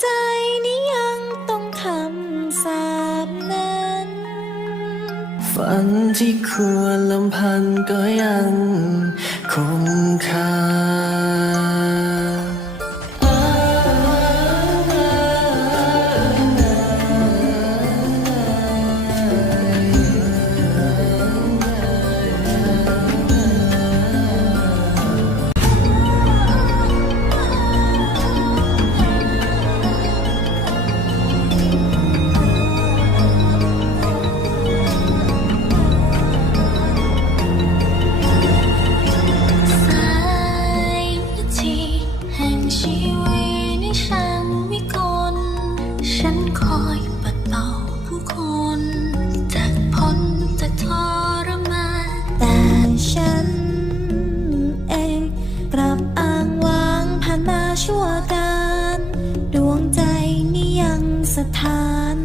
ใจนี้ยังต้องคำสาบนั้น ฝันที่ควรลำพันก็ยังคงคาาน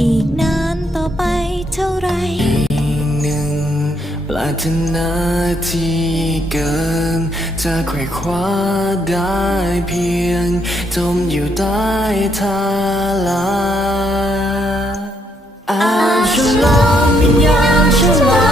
อีกนานต่อไปเท่าไรหนึ่งปรารถนาที่เกินจะไขว่คว้าได้เพียง จมอยู่ใต้ทาลาอาจจะลองวิญญาณฉันลาง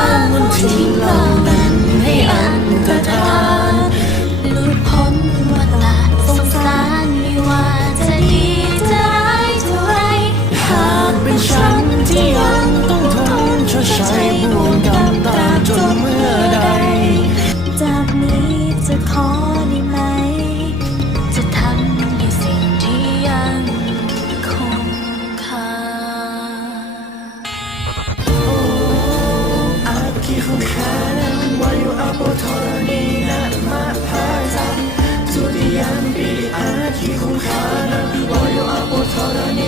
ายุอาโปธรณีนะมาพาจังสุริยันปีอาคีของข้านั้นวายุอาโปธรณี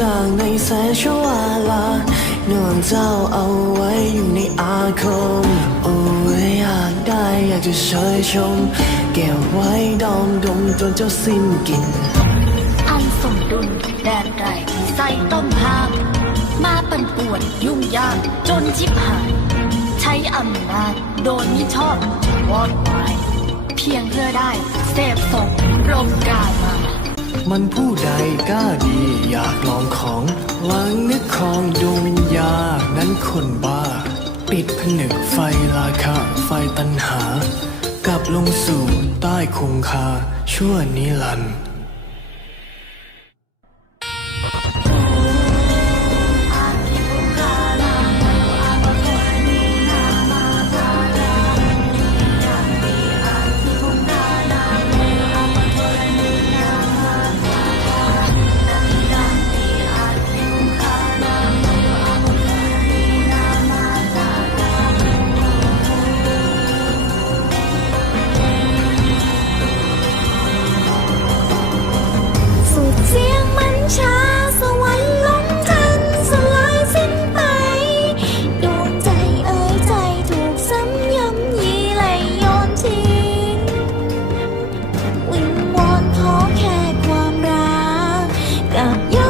จากในแสงชวาลานวลเจ้าเอาไว้อยู่ในอาคม โอ้ยอยากได้อยากจะเชยชม เก็บไว้ดอมดมจนเจ้าสิ้นกลิ่นอันสมดุลแดนไรที่ใส่ต้มหาม มาปั่นป่วนยุ่งยากจนชิบหาย ใช้อำนาจโดยมิชอบวอดวายเพียงเพื่อได้เสพสมรมกามามันผู้ใดกล้าดีอยาก นใต้คงคาชั่วนิรันดร์ Yeah.